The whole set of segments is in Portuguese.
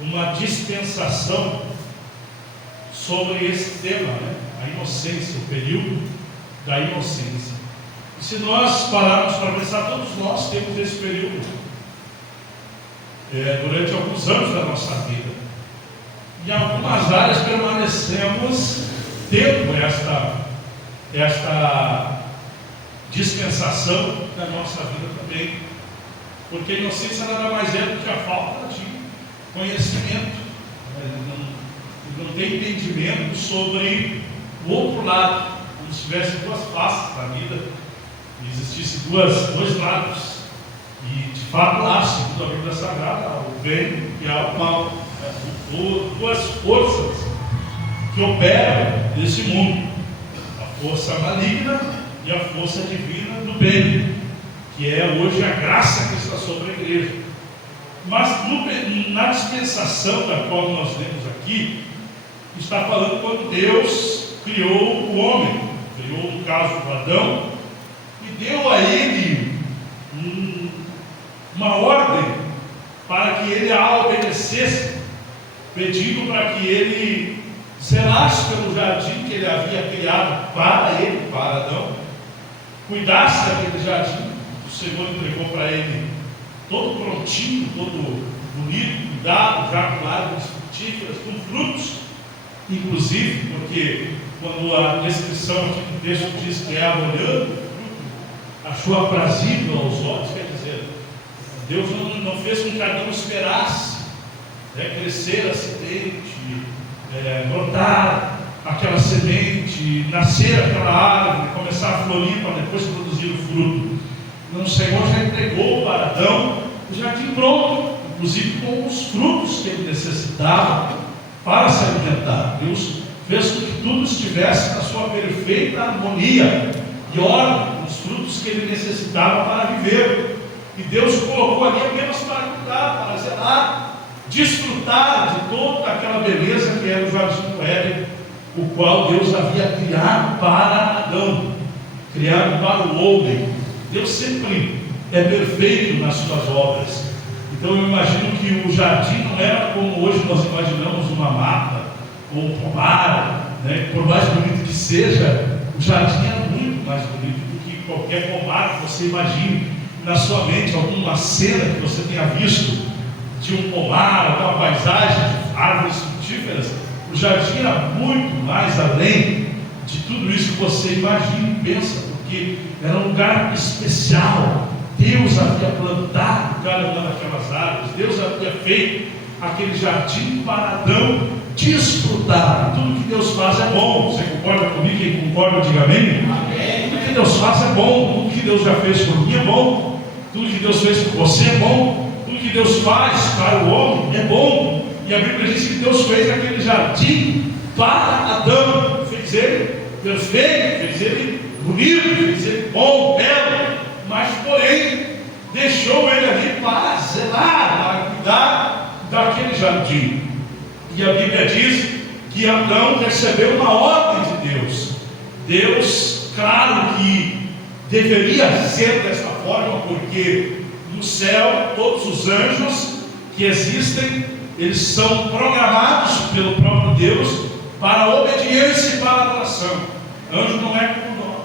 uma dispensação sobre esse tema, né? A inocência, o período da inocência. E se nós pararmos para pensar, todos nós temos esse período durante alguns anos da nossa vida. Em algumas áreas permanecemos tendo esta dispensação da nossa vida também, porque a inocência nada mais é do que a falta de conhecimento, não tem entendimento sobre o outro lado, como se tivesse duas faces na vida, existisse dois lados, e de fato há, segundo a Bíblia Sagrada, o bem e há o mal, duas forças que operam nesse mundo, a força maligna e a força divina do bem, que é hoje a graça que está sobre a igreja. Mas na dispensação da qual nós lemos aqui, está falando quando Deus criou o homem, criou no caso o Adão, e deu a ele uma ordem para que ele a obedecesse, pedindo para que ele zelasse pelo jardim que ele havia criado para ele, para Adão, cuidasse daquele jardim. O Senhor entregou para ele todo prontinho, todo bonito, cuidado, já com árvores frutíferas, com frutos, inclusive, porque quando a descrição aqui do texto diz que é olhando o fruto, achou aprazível aos olhos, quer dizer, Deus não fez com que Adão esperasse crescer a semente, brotar aquela semente, nascer aquela árvore, começar a florir para depois produzir o fruto. O Senhor já entregou para Adão o jardim pronto, inclusive com os frutos que ele necessitava para se alimentar. Deus fez com que tudo estivesse na sua perfeita harmonia e ordem, os frutos que ele necessitava para viver. E Deus colocou ali apenas para cuidar, para zelar, desfrutar de toda aquela beleza que era o jardim do Éden, o qual Deus havia criado para Adão, criado para o homem. Deus sempre é perfeito nas suas obras. Então eu imagino que o jardim não era como hoje nós imaginamos uma mata ou um pomar, né? Por mais bonito que seja, o jardim era muito mais bonito do que qualquer pomar que você imagine na sua mente, alguma cena que você tenha visto de um pomar, alguma paisagem de árvores frutíferas. O jardim era muito mais além de tudo isso que você imagina e pensa, porque era um lugar especial. Deus havia plantado cada uma daquelas árvores, Deus havia feito aquele jardim para Adão desfrutar. E tudo que Deus faz é bom. Você concorda comigo? Quem concorda, diga amém. Amém. Tudo que Deus faz é bom, tudo que Deus já fez por mim é bom, tudo que Deus fez por você é bom, tudo que Deus faz para o homem é bom. E a Bíblia diz que Deus fez aquele jardim para Adão, fez ele perfeito, fez ele bonito, fez ele bom, belo, mas porém deixou ele ali para zelar, para cuidar daquele jardim. E a Bíblia diz que Adão recebeu uma ordem de Deus. Deus, claro que deveria ser dessa forma, porque no céu todos os anjos que existem, eles são programados pelo próprio Deus para a obediência e para a adoração. Anjo não é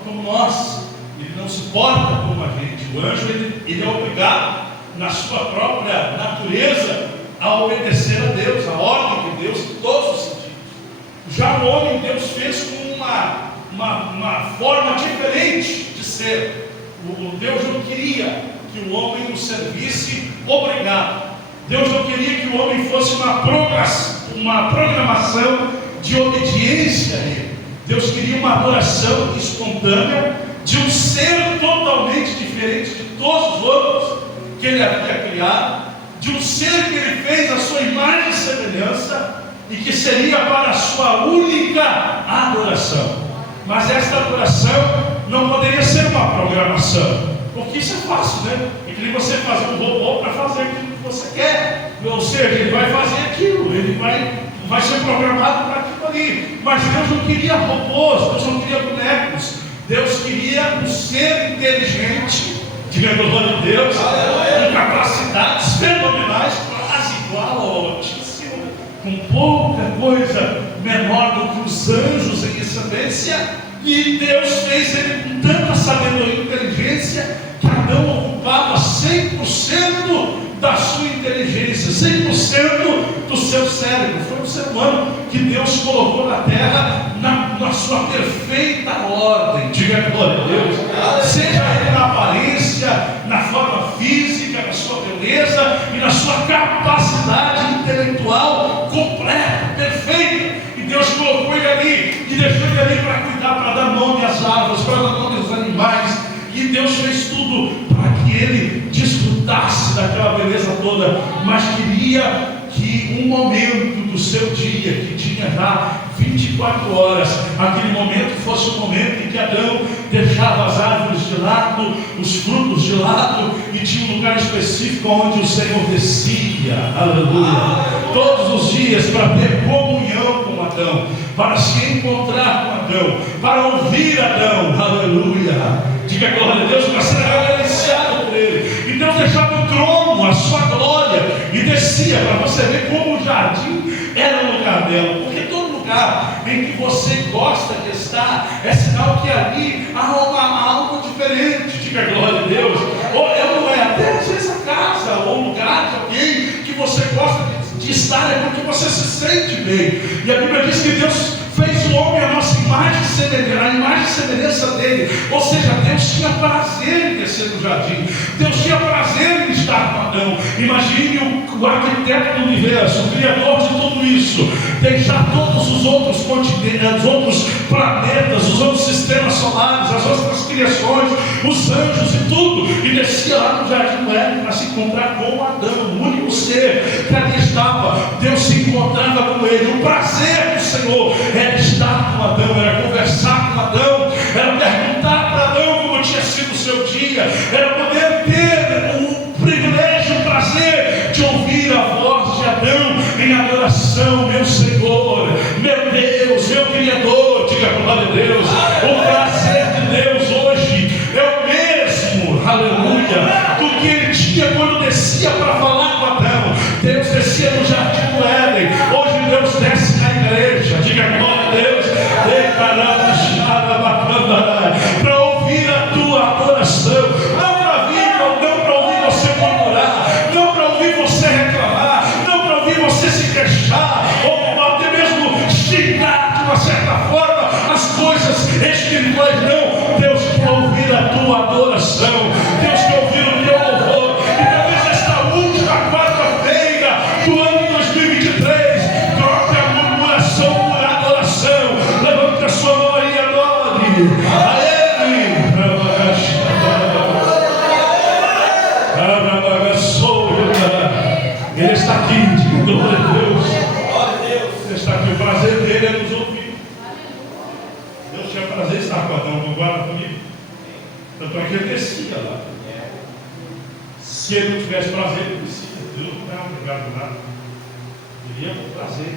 como nós, ele não se porta como a gente. O anjo ele é obrigado na sua própria natureza a obedecer a Deus, a ordem de Deus em todos os sentidos. Já o homem, Deus fez com uma forma diferente de ser. O Deus não queria que o homem o servisse obrigado. Deus não queria que o homem fosse uma programação de obediência a Ele. Deus queria uma adoração espontânea de um ser totalmente diferente de todos os outros que Ele havia criado, de um ser que Ele fez a sua imagem e semelhança e que seria para a sua única adoração. Mas esta adoração não poderia ser uma programação, porque isso é fácil, né? É que nem você fazer um robô para fazer aquilo que você quer, ou seja, ele vai fazer aquilo, ele vai ser programado para aquilo ali. Mas Deus não queria robôs, Deus não queria bonecos, Deus queria um ser inteligente, diga glória de Deus, com capacidades fenomenais, quase igual ao Altíssimo, estavam os anjos em excelência, e Deus fez ele com tanta sabedoria e inteligência, que Adão ocupava 100% da sua inteligência, 100% do seu cérebro. Foi um ser humano que Deus colocou na terra na sua perfeita ordem. Diga glória a Deus. Seja ele na aparência, na forma física, na sua beleza e na sua capacidade intelectual completa, perfeita. E Deus colocou ele ali e deixou ele ali para cuidar, para dar nome às árvores, para dar nome aos animais. E Deus fez tudo para que ele desfrutasse daquela beleza toda, mas queria que um momento do seu dia, que tinha já 24 horas, aquele momento fosse o momento em que Adão deixava as árvores de lado, os frutos de lado, e tinha um lugar específico onde o Senhor descia, aleluia, todos os dias para ter comunhão com Adão, para se encontrar com Adão, para ouvir Adão, aleluia. Diga glória a Deus, para ser reverenciado por ele. E Deus deixava o trono, a sua glória, e descia, para você ver como o jardim era o lugar dela. Porque todo lugar em que você gosta de estar é sinal que ali há algo diferente. Diga glória a Deus. Ou não é até às vezes a casa ou o lugar de alguém que você gosta de estar, é porque você se sente bem. E a Bíblia diz que Deus fez o homem a nossa imagem semelhança, a imagem e semelhança dele. Ou seja, Deus tinha prazer em descer no jardim. Deus tinha prazer em estar com Adão. Imagine o arquiteto do universo, o criador de tudo isso, deixar todos os outros continentes, os outros planetas, os outros sistemas solares, as outras criações, os anjos e tudo, e descia lá no jardim do Éden para se encontrar com Adão, o único ser que ali estava. Deus se encontrava com ele. O prazer do Senhor era estar com Adão, era conversar com Adão, era perguntar para Adão como tinha sido o seu dia, era poder ter o privilégio, o prazer de ouvir a voz de Adão em adoração. Meu Senhor, meu Deus, meu Criador, diga glória a Deus. O prazer de Deus hoje é o mesmo, aleluia, do que ele tinha quando descia para falar com Adão. Deus descia no jardim do Éden, hoje Deus desce na igreja. Diga glória a Deus. Para ouvir a tua adoração, não para ouvir você murmurar, não para ouvir você reclamar, não para ouvir você se queixar, ou até mesmo xingar de uma certa forma as coisas espirituais. Não, Deus quer ouvir a tua adoração, Deus quer ouvir o teu louvor. E talvez esta última quarta-feira do ano de 2023, troque a murmuração por adoração. Levante a sua mão aí e adore a Ele. Ele está aqui, diga glória a Deus. Ele está aqui, o prazer dele é nos ouvir. Deus tinha prazer em estar com Adão, concorda comigo? Tanto é que ele descia lá. Se ele não tivesse prazer, ele descia. Deus não estava ligado nada. Ele ia com prazer.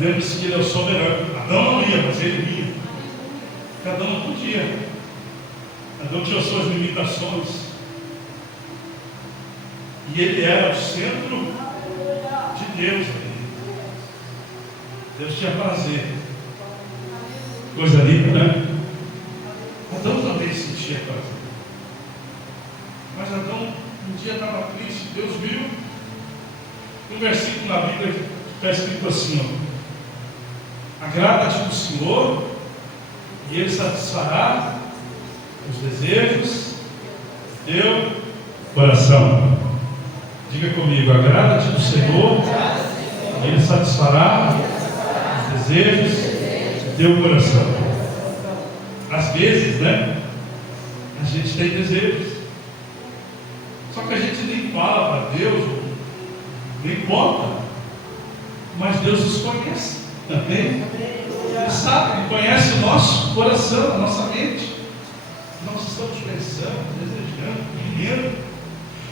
Lembre-se que ele é o soberano. Adão não ia, mas ele ia. Porque Adão não podia. Adão tinha suas limitações. E ele era o centro de Deus. Deus tinha prazer. Coisa linda, né? Adão também sentia prazer. Mas Adão um dia estava triste. Deus viu um versículo na Bíblia que está escrito assim, ó: agrada-te do Senhor e Ele satisfará os desejos do teu coração. Diga comigo: agrada-te do Senhor e Ele satisfará os desejos do teu coração. Às vezes, né, a gente tem desejos, só que a gente nem fala para Deus, nem conta, mas Deus os conhece também. Ele sabe, Ele conhece o nosso coração, a nossa mente. Nós estamos pensando, desejando, querendo.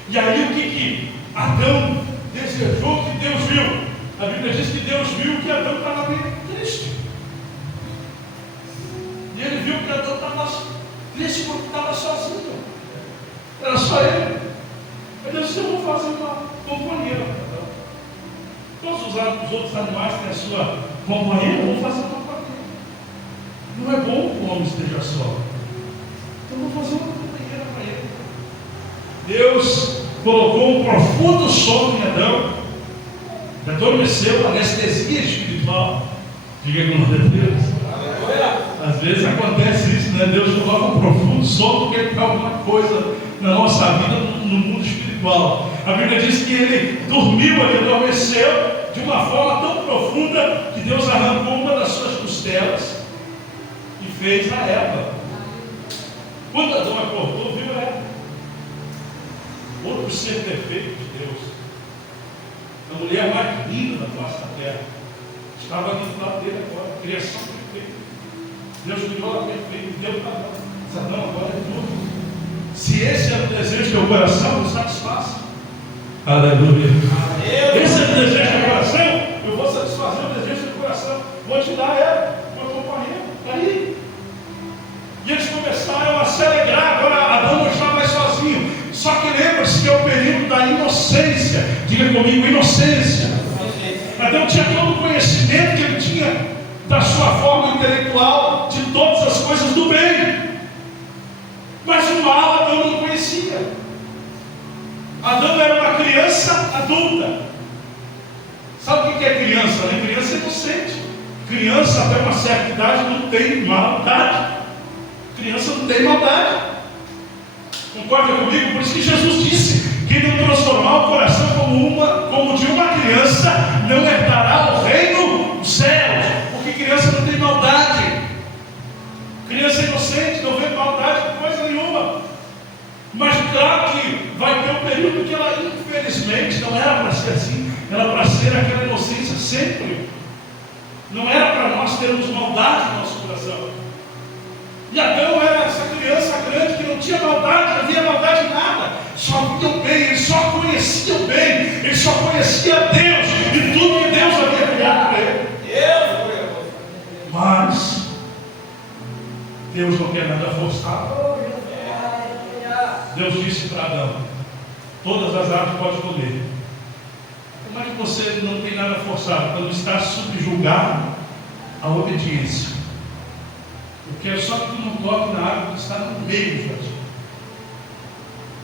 E aí o que Adão desejou, que Deus viu? A Bíblia diz que Deus viu que Adão estava bem triste. E ele viu que Adão estava triste porque estava sozinho. Era só ele. Ele disse: eu vou fazer uma companheira para Adão. Todos os outros animais têm a sua companheiro, vou fazer uma companheira. Não é bom que o homem esteja só. Então vou fazer uma companheira para ele. Deus colocou um profundo sono em Adão. Adormeceu, anestesia espiritual. Diga glória a Deus. Às vezes acontece isso, né? Deus coloca um profundo sono porque ele quer alguma coisa na nossa vida, no mundo espiritual. A Bíblia diz que ele dormiu, ele adormeceu de uma forma tão profunda que Deus arrancou uma das suas costelas e fez a Eva. Quando Adão acordou, viu Eva, outro ser perfeito de Deus, a mulher mais linda da face da terra, estava ali do lado dele agora, criação perfeita. Deus criou ela perfeita, deu para Adão. Adão agora é tudo. Se esse é o desejo do teu coração, me satisfaça. Aleluia. Esse é o desejo do coração, eu vou satisfazer o desejo do coração. Vou te dar ela, meu companheiro, está aí. E eles começaram a se alegrar. Agora Adão não estava mais sozinho. Só que lembre-se que é o período da inocência. Diga comigo, inocência. Adão tinha todo o conhecimento que ele tinha da sua forma intelectual de todas as coisas do bem. Mas o mal Adão não conhecia. Adão era uma criança adulta. Sabe o que é criança? Né? Criança inocente. Criança até uma certa idade não tem maldade. Criança não tem maldade. Concorda comigo? Por isso que Jesus disse: quem não transformar o coração como de uma criança, não herdará o reino dos céus. Porque criança não tem maldade. Criança inocente, não vê maldade em coisa nenhuma. Mas claro que vai ter um período que ela, infelizmente, não era para ser assim. Era para ser aquela inocência sempre. Não era para nós termos maldade no nosso coração. E Adão era essa criança grande que não tinha maldade, não via maldade em nada. Só via o bem, ele só conhecia o bem, ele só conhecia Deus e tudo que Deus havia criado para ele. Mas Deus não quer nada forçado. Deus disse para Adão: todas as árvores pode comer. Como é que você não tem nada forçado quando está subjugado à obediência? Eu quero só que tu não toque na árvore que está no meio do jardim.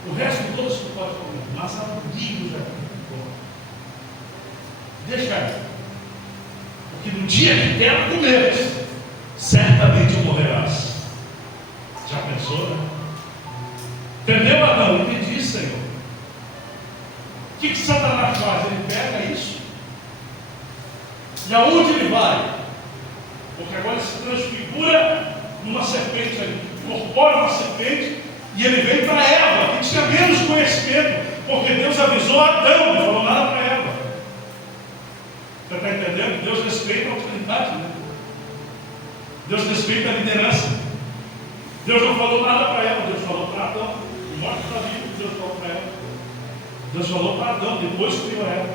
O resto de todos tu pode comer, mas a meio do jardim. Deixa aí. Porque no dia que dela comeres, certamente morrerás. Já pensou, né? Entendeu, Adão? Entendi, Senhor. O que Satanás faz? Ele pega isso. E aonde ele vai? Porque agora ele se transfigura numa serpente ali, incorpora uma serpente, e ele vem para Eva, que tinha menos conhecimento, porque Deus avisou Adão, não falou nada para Eva. Você está entendendo? Deus respeita a autoridade, né? Deus respeita a liderança. Deus não falou nada para Eva, Deus falou para Adão. Mostra para a Bíblia que Deus falou para Eva. Deus falou para Adão, depois criou Eva.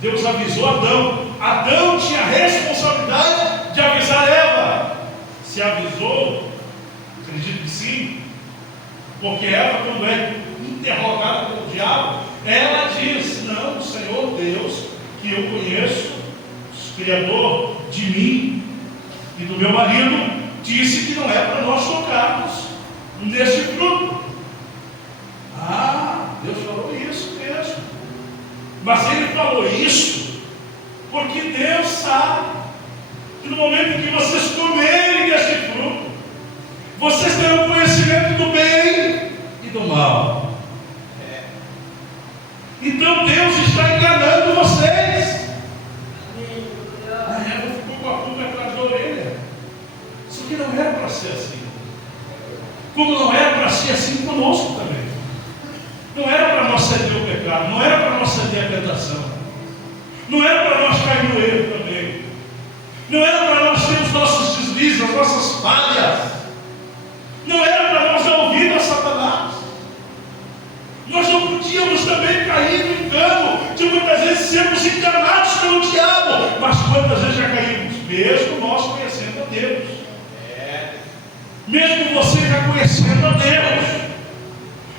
Deus avisou Adão. Adão tinha a responsabilidade de avisar Eva. Se avisou, acredito que sim, porque Eva, quando é interrogada pelo diabo, ela diz: não, o Senhor Deus, que eu conheço, o Criador de mim e do meu marido, disse que não é para nós tocarmos nesse fruto. Ah, Deus falou isso mesmo. Mas ele falou isso porque Deus sabe que no momento em que vocês comerem desse fruto, vocês terão conhecimento do bem e do mal. Então Deus está enganando vocês. A Eva ficou com a pulga atrás da orelha. Isso aqui não era para ser assim. Como não era para ser assim conosco também. Não era para nós ceder o pecado, não era para nós ceder a tentação, não era para nós cair no erro também, não era para nós ter os nossos deslizes, as nossas falhas, não era para nós dar ouvido a Satanás. Nós não podíamos também cair no engano de muitas vezes sermos enganados pelo diabo. Mas quantas vezes já caímos? Mesmo nós conhecendo a Deus, mesmo você já conhecendo a Deus.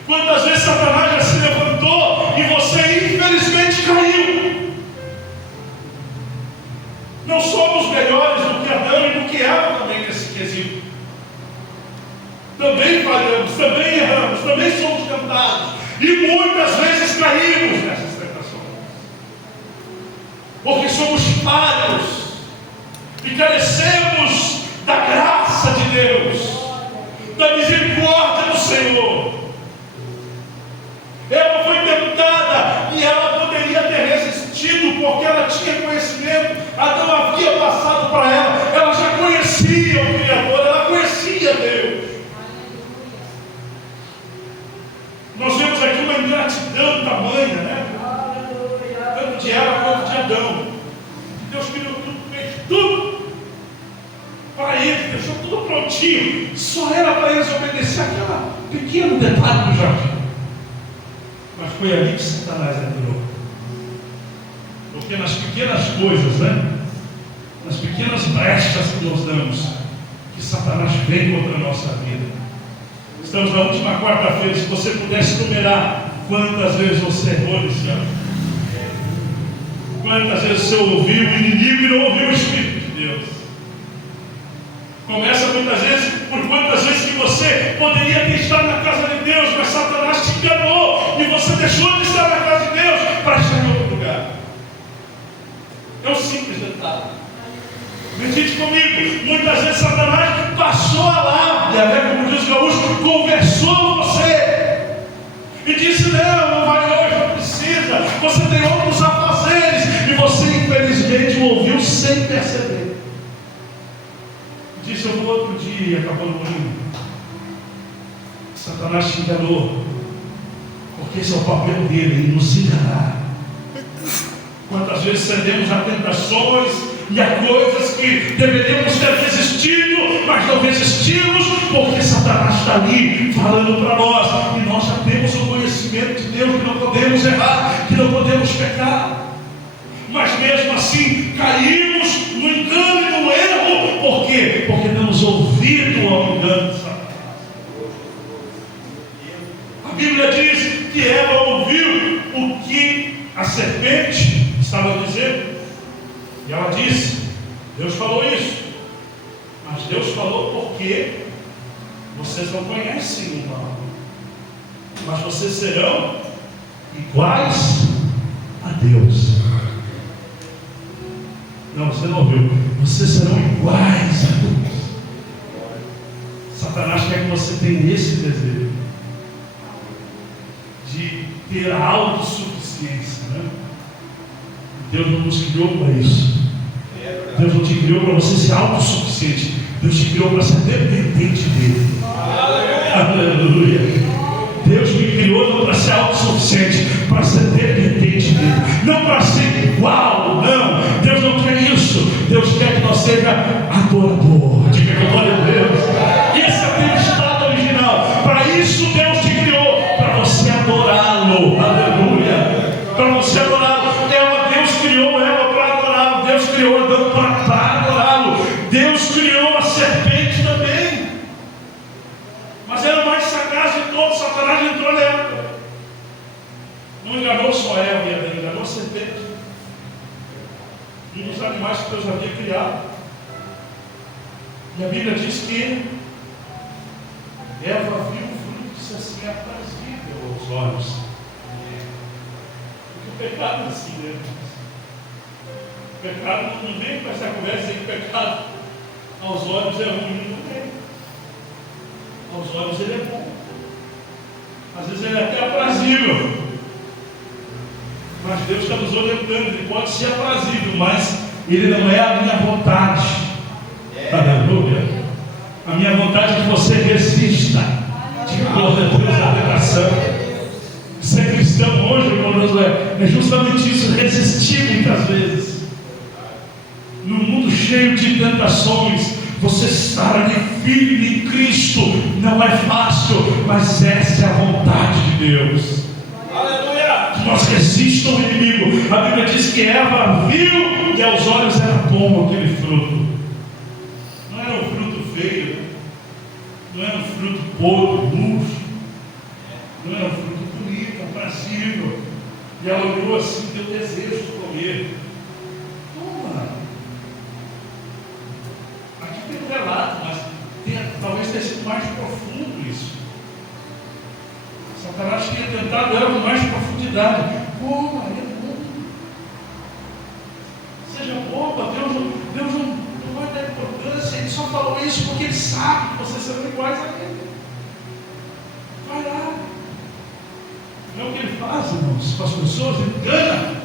Quantas vezes Satanás já se levantou e você infelizmente caiu? Não vezes caímos nessas tentações, porque somos falhos e carecemos da graça de Deus, da misericórdia do Senhor. Ela foi tentada e ela poderia ter resistido, porque ela tinha conhecimento. Adão havia passado para ela, ela já conhecia o Criador, ela conhecia Deus. Nós vemos aqui uma ingratidão tamanha, né? Tanto de Eva quanto de Adão. Deus criou tudo, fez tudo para eles, deixou tudo prontinho, só era para eles obedecer aquele pequeno detalhe do jardim. Mas foi ali que Satanás entrou. Porque nas pequenas coisas, né? Nas pequenas brechas que nós damos, que Satanás vem contra a nossa vida. Estamos na última quarta-feira. Se você pudesse numerar quantas vezes você errou nesse ano, quantas vezes você ouviu o inimigo e não ouviu o Espírito de Deus. Começa muitas vezes por quantas vezes que você poderia ter estado na casa de Deus, mas Satanás te enganou e você deixou de estar na casa de Deus para estar em outro lugar. É um simples detalhe. Medite comigo. Muitas vezes Satanás passou a lábia, como diz o gaúcho, conversou com você e disse: não vai hoje, não precisa, você tem outros afazeres, e você infelizmente o ouviu sem perceber. Disse: eu vou outro dia, e acabou no mundo. Satanás te enganou, porque esse é o papel dele, nos enganar. Quantas vezes cedemos a tentações e a coisas que deveríamos ter resistido, mas não resistimos, porque Satanás está ali falando para nós, e nós já temos o conhecimento de Deus, que não podemos errar, que não podemos pecar, mas mesmo assim caímos no engano e no erro. Por quê? Porque damos ouvido ao engano de Satanás. A Bíblia diz que ela ouviu o que a serpente estava dizendo, e ela disse: Deus falou isso, mas Deus falou porque vocês não conhecem o mal, mas vocês serão iguais a Deus. Não, você não ouviu. Vocês serão iguais a Deus. Satanás quer que você tenha esse desejo de ter a autossuficiência, né? Deus não nos criou para isso. Deus não te criou para você ser autossuficiente. Deus te criou para ser dependente dele. Aleluia. Deus me criou não para ser autossuficiente, para ser dependente dele, não para ser igual, não. Deus não quer isso. Deus quer que nós seja adorador. Diga glória a Deus. Esse é o teu estado original. Para isso Deus te criou, para você adorá-lo. Aleluia. Para você adorá-lo. Deus criou ela para adorá-lo. Deus criou Adão para adorá-lo. Deus criou a serpente também, mas era o mais sagaz de todos. Satanás entrou nela. Não enganou só ela e Adão, enganou a serpente, um dos animais que Deus havia criado. E a Bíblia diz que Eva viu o fruto que se assim aprazível aos olhos. Porque o pecado é assim, né? O pecado não vem com essa conversa que o pecado aos olhos é ruim, não vem. Aos olhos ele é bom. Às vezes ele é até aprazível. Mas Deus está nos orientando. Ele pode ser aprazível, mas ele não é a minha vontade. Aleluia. A minha vontade é que você resista. De glória a Deus, a tentação. Ser cristão hoje, irmãos, é justamente isso, resistir muitas vezes. No mundo cheio de tentações, você estar ali firme em Cristo não é fácil, mas essa é a vontade de Deus. Aleluia! Que nós resistamos ao inimigo. A Bíblia diz que Eva viu e aos olhos era bom aquele fruto. Não era um fruto feio, não era um fruto podre, murcho, não era um fruto bonito, aprazível. E ela olhou assim, teu desejo de comer. Toma. Aqui tem um relato, mas talvez tenha sido mais profundo isso. Satanás tinha tentado ela com mais profundidade. tranquilidade. Coma, é bom. Seja boba, Deus não vai dar importância. Ele só falou isso porque Ele sabe que vocês serão iguais a Ele. Vai lá. Não é o que Ele faz, irmãos, com as pessoas, Ele engana.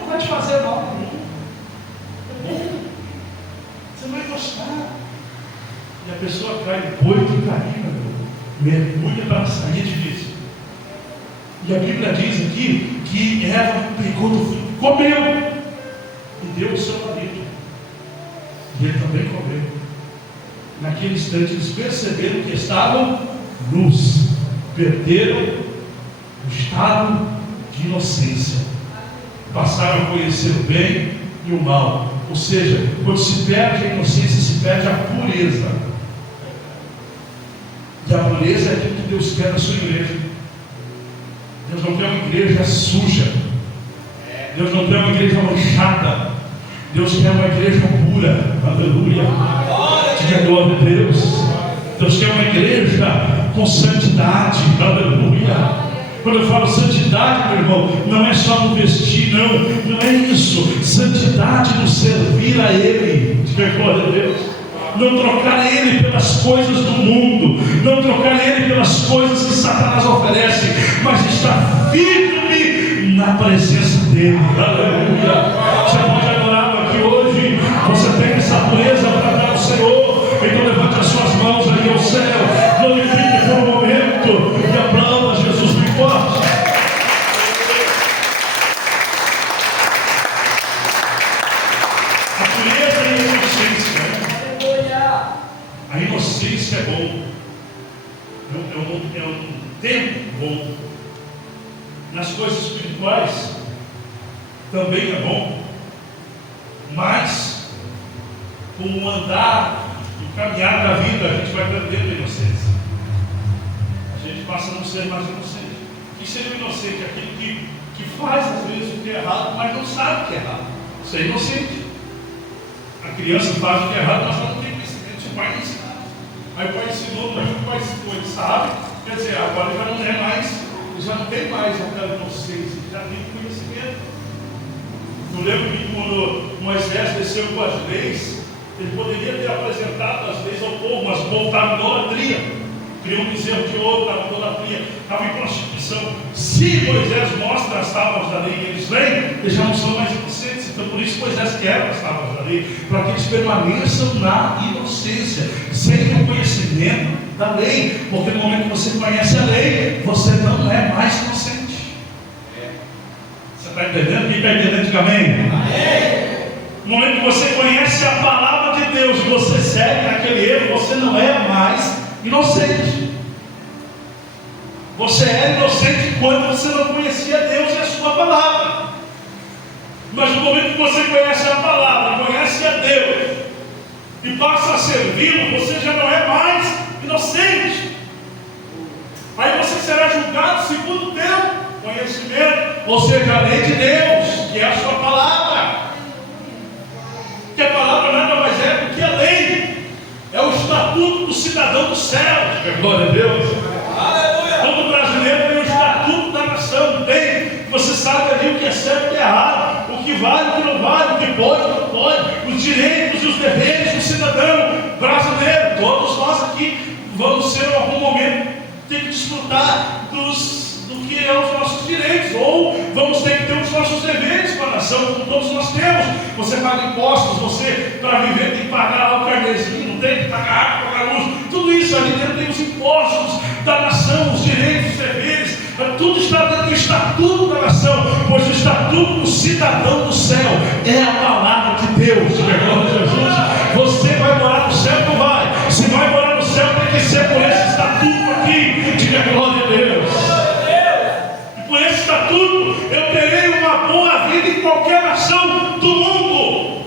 Não vai te fazer mal nenhum. É bom. Você vai gostar. E a pessoa cai no boito e caína, mergulha para sair disso. E a Bíblia diz aqui que Eva pegou do fruto, comeu e deu ao seu marido. E ele também comeu. Naquele instante eles perceberam que estavam nus, perderam o estado de inocência, passaram a conhecer o bem e o mal. Ou seja, quando se perde a inocência, se perde a pureza. E a pureza é aquilo que Deus quer na sua igreja. Deus não quer uma igreja suja. Deus não quer uma igreja manchada. Deus quer uma igreja pura. Aleluia. Diga glória a Deus. Deus quer uma igreja com santidade. Aleluia. Quando eu falo santidade, meu irmão, não é só no vestir, não é isso. Santidade no servir a Ele. Diga glória a Deus. Não trocar Ele pelas coisas do mundo, não trocar Ele pelas coisas que Satanás oferece, mas estar firme na presença dEle. Aleluia. Você pode adorar aqui hoje, você tem essa pureza para dar ao Senhor. Então levante as suas mãos aí ao céu, glorifique por um momento e aplauda Jesus bem forte. A pureza e a inocência. A inocência é bom, é um tempo bom. Nas coisas espirituais também é bom, mas com o andar, o caminhar da vida, a gente vai perdendo a inocência. A gente passa a não ser mais inocente. O que seria o inocente? Aquele que faz às vezes o que é errado, mas não sabe o que é errado. Isso é inocente. A criança faz o que é errado, mas ela não tem conhecimento, o pai ensina. Aí o pai ensinou, mas o pai ensinou, ele sabe, quer dizer, agora ele já não é mais, ele já não tem mais aquela inocência, ele já tem conhecimento. Eu lembro que quando Moisés desceu com as leis, ele poderia ter apresentado as leis ao povo, mas o povo estava em idolatria. Criou um bezerro de ouro, estava em idolatria, estava em prostituição. Se Moisés mostra as tábuas da lei e eles leem, eles já não são mais inocentes. Então por isso Moisés quebra as tábuas da lei, para que eles permaneçam na inocência, sem o conhecimento da lei. Porque no momento que você conhece a lei, você não é mais inocente. Você está entendendo? Quem está entendendo, diga amém. No momento que você conhece a palavra de Deus, você segue naquele erro, você não é mais inocente. Você era inocente quando você não conhecia Deus e a sua palavra. Mas no momento que você conhece a palavra, conhece a Deus e passa a servi-lo, você já não é mais inocente. Aí você será julgado segundo o teu conhecimento, ou seja, a lei de Deus, que é a sua palavra. Que a palavra nada mais é do que a lei. É o estatuto do cidadão do céu. Glória a Deus. Aleluia. Todo brasileiro tem o estatuto da nação. Tem. Você sabe ali o que é certo e o que é errado, o que vale, o que não vale, o que pode, o que não pode, os direitos e os deveres do cidadão brasileiro. Todos nós aqui vamos ser em algum momento ter que desfrutar do que é os nossos direitos, ou vamos ter que ter os nossos deveres com a nação, como todos nós temos. Você paga impostos, você para viver tem que pagar lá o carnezinho, não tem que pagar água, pagar luz, tudo isso ali dentro tem os impostos da nação, os direitos, os deveres, tudo está dentro do estatuto da nação, pois o estatuto do cidadão do céu é a palavra de Deus. Jesus, você vai morar no céu ou não vai? Se vai morar no céu, tem que ser por esse estatuto aqui. Diga glória a Deus. E por esse estatuto eu terei uma boa vida em qualquer nação do mundo,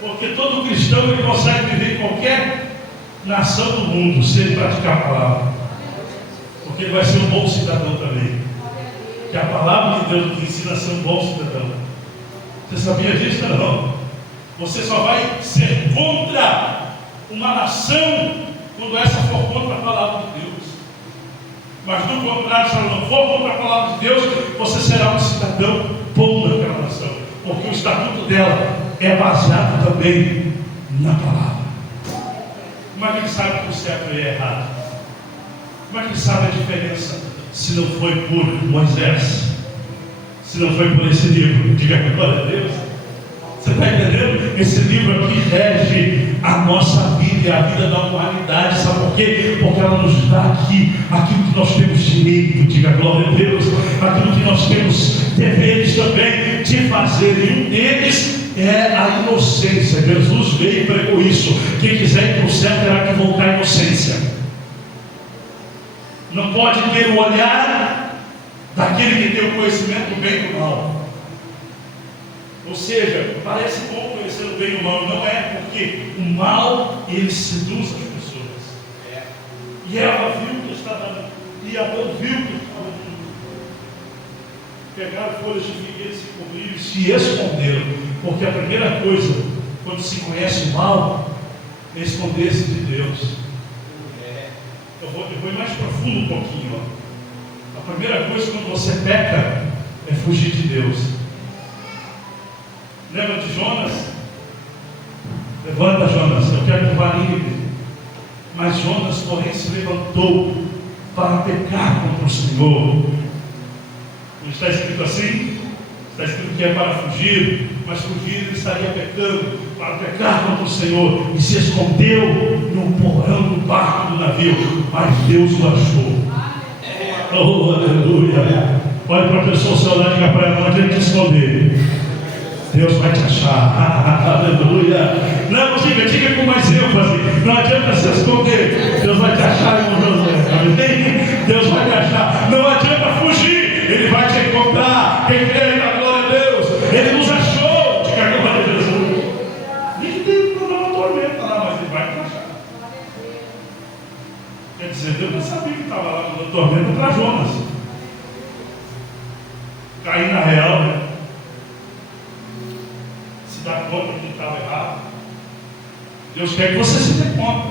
porque todo cristão ele consegue viver em qualquer nação do mundo se ele praticar a palavra, porque ele vai ser um bom cidadão também, que a palavra de Deus nos ensina a ser um bom cidadão. Você sabia disso? Não. Você só vai ser contra uma nação quando essa for contra a palavra de Deus. Mas do contrário, se ela não for contra a palavra de Deus, você será um cidadão bom daquela nação, porque o estatuto dela é baseado também na palavra. Como é que ele sabe que o certo e o errado? Como é que ele sabe a diferença se não foi por Moisés? Se não foi por esse livro? Diga glória a Deus. Você está entendendo? Esse livro aqui rege a nossa vida e a vida da humanidade. Sabe por quê? Porque ela nos dá aqui aquilo que nós temos direito, diga glória a Deus, aquilo que nós temos deveres também de fazer. E um deles é a inocência. Jesus veio e pregou isso. Quem quiser ir para o céu terá que voltar à inocência. Não pode ter o olhar daquele que tem o conhecimento do bem e do mal. Ou seja, parece bom conhecer o bem e o mal, não é, porque o mal, ele seduz as pessoas. E Eva viu que estava ali, e Adão viu que estava ali. Pegaram folhas de figueira, se cobriram e se esconderam, porque a primeira coisa, quando se conhece o mal, é esconder-se de Deus. Eu vou ir mais profundo um pouquinho. A primeira coisa quando você peca é fugir de Deus. Lembra de Jonas? Levanta, Jonas, eu quero que vá livre. Mas Jonas, porém, se levantou para pecar contra o Senhor. Não está escrito assim? Está escrito que é para fugir, mas fugir ele estaria pecando, para pecar contra o Senhor, e se escondeu no porão do barco do navio, mas Deus o achou. Oh, aleluia! Olha para a pessoa ao seu lado e diga para ela: não adianta te esconder, Deus vai te achar. Aleluia! Não, diga com mais ênfase: não adianta se esconder, Deus vai te achar, irmão José. Deus vai te achar. Não adianta fugir, Ele vai te encontrar. Quem crê na glória a Deus, Ele nos achou. Diga a glória a Jesus. Ninguém não dá uma tormenta lá, mas Ele vai te achar. Quer dizer, Deus não sabia que estava lá no tormento para Jonas. Cair na real, né? Se dá conta que estava errado. Deus quer que você se dê conta.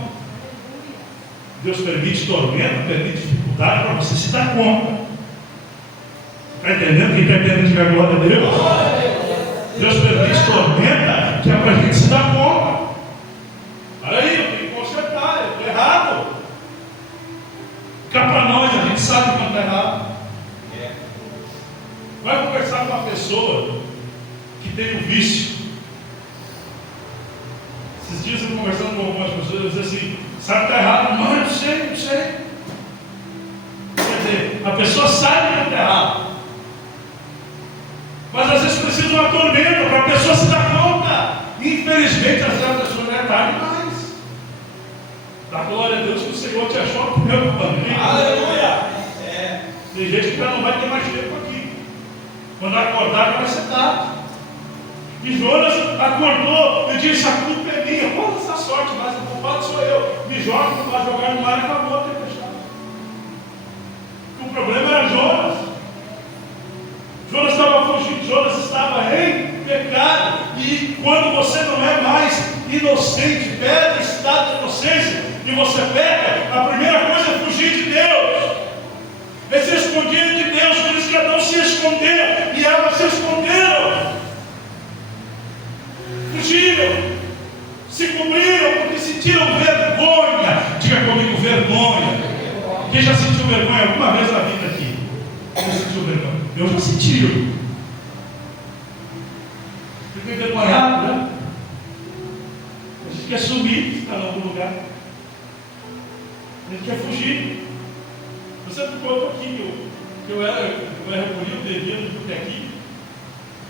Deus permite tormenta, permite dificuldade para você se dar conta. Está entendendo? Quem está entendendo, diga a glória a Deus. Deus permite tormenta que é para a gente se dar conta. Olha aí, eu tenho que consertar, eu estou errado. Cá para nós, a gente sabe quando está errado. Vai conversar com uma pessoa que tem um vício. Esses dias eu conversando com algumas pessoas, eu disse assim: sabe que está errado? Não, eu sei. Quer dizer, a pessoa sabe que está errado, mas às vezes precisa de uma tormenta para a pessoa se dar conta. Infelizmente, às vezes a pessoa não é tarde demais. Dá glória a Deus que o Senhor te achou no primeiro momento. Aleluia! Tem gente que já não vai ter mais tempo aqui. Quando acordar, já vai ser tarde. E Jonas acordou e disse: a culpa é minha. Pô, essa sorte, mas o culpado sou eu. Me joga, vai jogar no mar e acabou a tempestade. O problema era Jonas. Jonas estava fugindo, Jonas estava em pecado. E quando você não é mais inocente, perde estado de inocência, e você peca, a primeira coisa é fugir de Deus. É se esconder de Deus. Por isso que Adão se escondeu e Eva se esconderam. Fugiram, se cobriram, porque sentiram vergonha. Diga comigo: vergonha. Quem já sentiu vergonha alguma vez na vida aqui? Quem sentiu vergonha? Eu já senti. Fiquei envergonhado, né? A gente quer sumir, ficar em algum lugar. A gente quer fugir. Você me contou aqui que eu era bonito, bebia no botequim.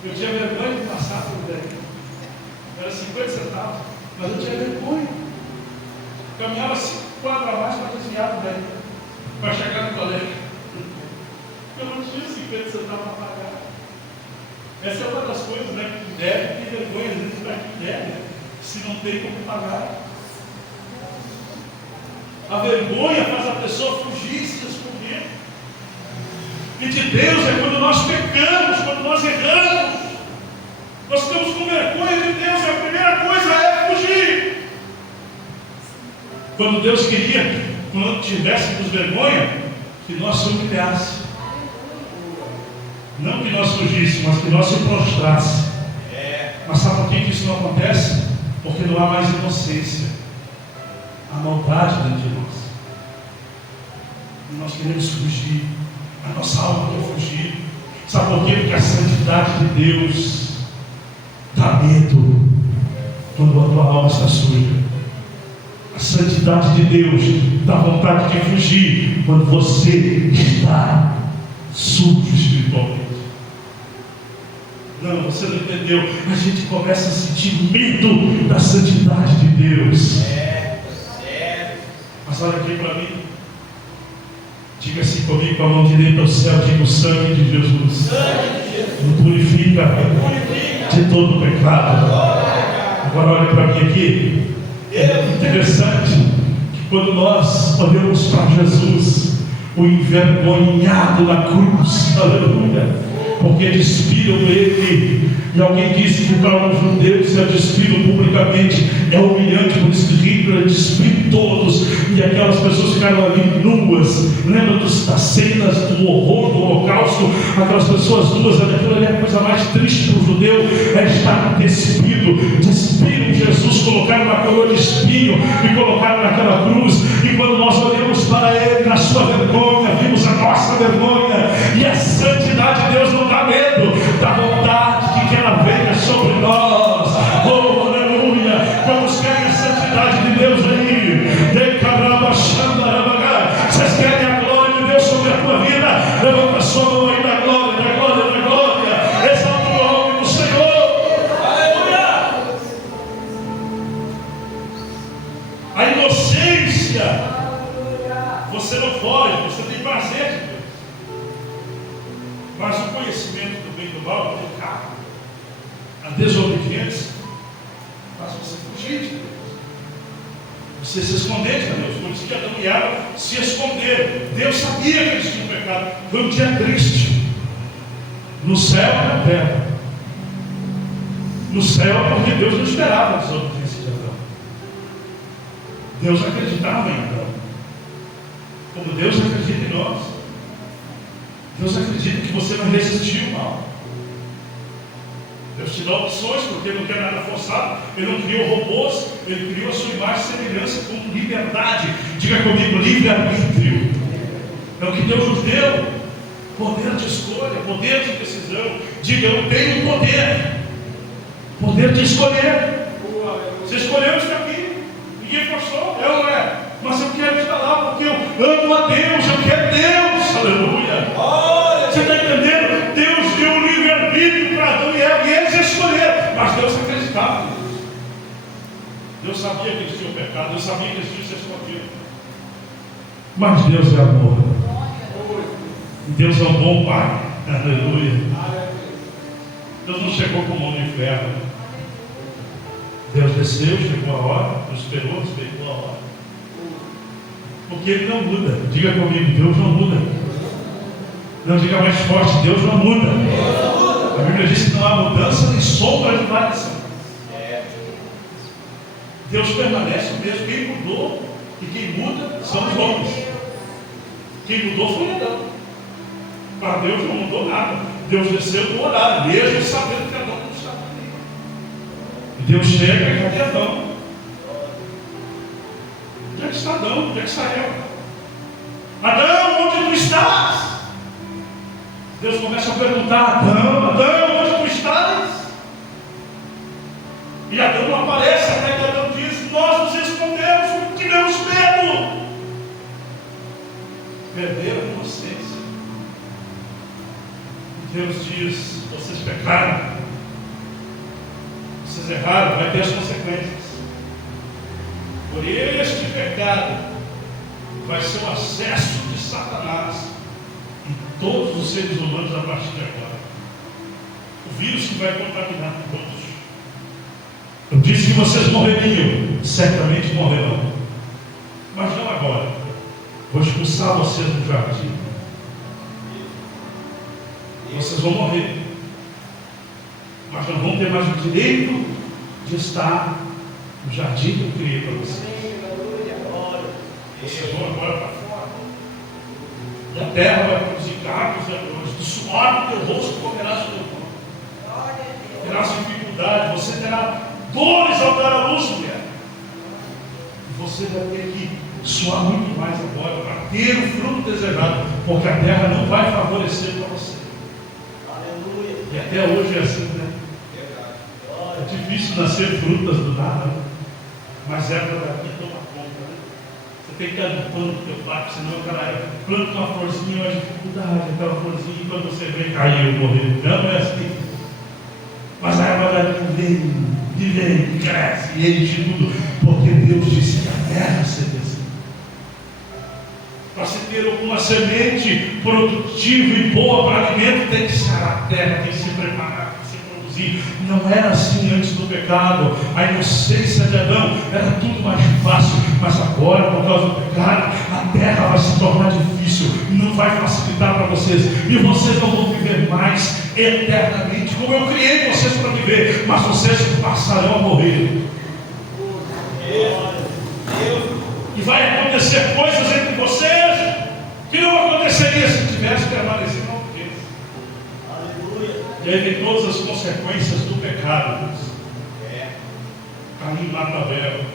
Eu tinha vergonha de passar por dentro. Era 50 centavos, mas eu tinha vergonha. Caminhava 5 quadras a mais para desviar do velho, para chegar no colégio. Eu não tinha 50 centavos para pagar. Essa é uma das coisas, né? Que deve ter vergonha, às vezes, para quem deve, se não tem como pagar. A vergonha faz a pessoa fugir e se esconder. E de Deus é quando nós pecamos, quando nós erramos. Nós estamos com vergonha de Deus, e a primeira coisa é fugir. Quando Deus queria, quando tivéssemos vergonha, que nós se humilhasse. Não que nós fugíssemos, mas que nós se prostrasse. Mas sabe por que isso não acontece? Porque não há mais inocência. Há maldade dentro de nós. E nós queremos fugir. A nossa alma quer fugir. Sabe por quê? Porque a santidade de Deus dá medo quando a tua alma está suja. A santidade de Deus dá vontade de fugir quando você está sujo espiritualmente. Não, você não entendeu. A gente começa a sentir medo da santidade de Deus. Mas olha aqui para mim. Diga assim comigo, com a mão direita ao céu, diga: o sangue de Jesus me purifica de todo pecado. Agora olha para mim aqui. É interessante que quando nós olhamos para Jesus, o envergonhado na cruz, aleluia, porque despiram ele. E alguém disse que para um judeu ser despido publicamente é humilhante, por isso que Hitler despiu todos, e aquelas pessoas ficaram ali nuas. Lembra das cenas do horror do Holocausto? Aquelas pessoas nuas, aquilo ali é a coisa mais triste para o judeu, é estar despido. Despiram Jesus, colocaram uma coroa de espinho e colocaram naquela cruz. E quando nós olhamos para ele, na sua vergonha, vimos a nossa vergonha. E a santidade de Deus não dá medo, dá vontade de que ela venha sobre nós. Oh, aleluia! Vamos querer a santidade de Deus aí. Vocês querem a glória de Deus sobre a tua vida? Levanta a sua mão aí na glória, na glória, na glória. Exalta o nome do Senhor. Aleluia! A inocência, você não foge, você tem prazer de Deus. Mas o conhecimento do bem e do mal tem carro. A desobediência faz você fugir de Deus. Você se esconder de Deus. Por isso que Adão e Eva se esconderam. Deus sabia que eles tinham pecado. Foi um dia triste. No céu e na terra. No céu, porque Deus não esperava a desobediência de Adão. Deus acreditava em Adão. Como Deus acredita em nós. Deus acredita que você não resistiu ao mal. Deus te dá opções, porque Ele não quer nada forçado. Ele não criou robôs, Ele criou a sua imagem e semelhança com liberdade. Diga comigo: livre-arbítrio. É o que Deus nos deu. Poder de escolha, poder de decisão. Diga: eu tenho poder. Poder de escolher. Você escolheu estar aqui. Ninguém forçou, é ou não é? Mas eu quero estar lá porque eu amo a Deus, eu quero Deus. Aleluia. Você está entendendo? Deus deu o livre-arbítrio para Adão e Eva, e eles escolheram. Mas Deus acreditava nisso. Deus sabia que eles tinham pecado, Deus sabia que eles tinham se escondido. Mas Deus é amor. Deus é um bom Pai. Aleluia. Deus não chegou com mão no inferno. Deus desceu, chegou a hora, nos esperou, respeitou a hora. Porque Ele não muda. Diga comigo: Deus não muda. Não, diga mais forte: Deus não muda. A Bíblia diz que não há mudança nem sombra de variação. Deus permanece o mesmo. Quem mudou e quem muda são os homens. Quem mudou foi Adão. Para Deus não mudou nada. Deus desceu do horário, mesmo sabendo que Adão não estava ali. E Deus chega e cadê Adão? Onde é que está Adão? Onde é que está Eva? Adão, onde tu estás? Deus começa a perguntar: Adão, Adão, onde tu estás? E Adão não aparece, até que Adão diz: nós nos escondemos porque tivemos medo. Perderam a inocência. E Deus diz: vocês pecaram, vocês erraram, vai ter as consequências. Por este pecado vai ser o acesso de Satanás em todos os seres humanos a partir de agora. O vírus que vai contaminar todos. Eu disse que vocês morreriam, certamente morrerão, mas não agora. Vou expulsar vocês do jardim. Vocês vão morrer, mas não vão ter mais o direito de estar no jardim que eu criei para vocês. Vocês vão agora para fora. E a terra vai produzir cargos e leões. Do suor do teu rosto comerás o teu pão. Terás dificuldade, você terá dores ao dar a luz, mulher. E você vai ter que suar muito mais agora para ter o fruto desejado, porque a terra não vai favorecer para você. Aleluia. E até hoje é assim, né? É difícil nascer frutas do nada, né? Mas ela daqui toma conta, né? Você tem que ir limpando o teu prato, senão o cara planta uma florzinha, é dificuldade, aquela florzinha, e quando você vem, caiu, morreu. Não é assim. Mas a erva vem, cresce e enche tudo, porque Deus disse que a terra seria assim. Para se ter alguma semente produtiva e boa para alimento, tem que ser a terra, tem que se preparar, tem que se produzir. Não era assim antes do pecado. A inocência de Adão era tudo mais fácil, mas agora, por causa do pecado, a terra vai se tornar difícil, não vai facilitar para vocês, e vocês não vão viver mais eternamente, como eu criei vocês para viver, mas vocês passarão a morrer. E vai acontecer coisas entre vocês que não aconteceria se tivesse permanecido na obediência. Aleluia. E aí vem todas as consequências do pecado. Caim mata Abel.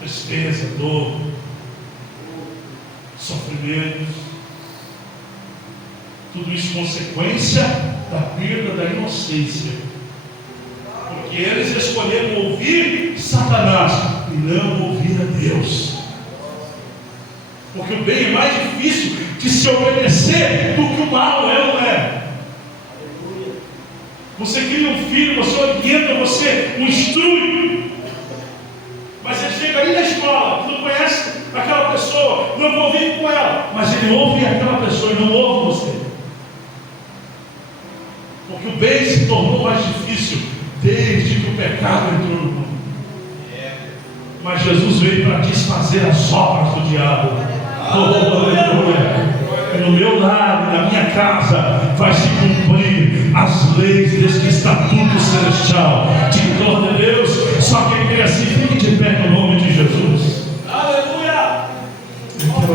Tristeza, dor, sofrimentos. Tudo isso consequência da perda da inocência. Porque eles escolheram ouvir Satanás e não ouvir a Deus. Porque o bem é mais difícil de se obedecer do que o mal é, não é? Você cria um filho, você orienta, você o instrui. Mas ele chega ali na escola, não conhece aquela pessoa, não convive com ela, mas ele ouve aquela pessoa e não ouve você. Porque o bem se tornou mais difícil desde que o pecado entrou no mundo. Mas Jesus veio para desfazer as obras do diabo. E no meu lar, na minha casa, vai se cumprir as leis deste estatuto celestial.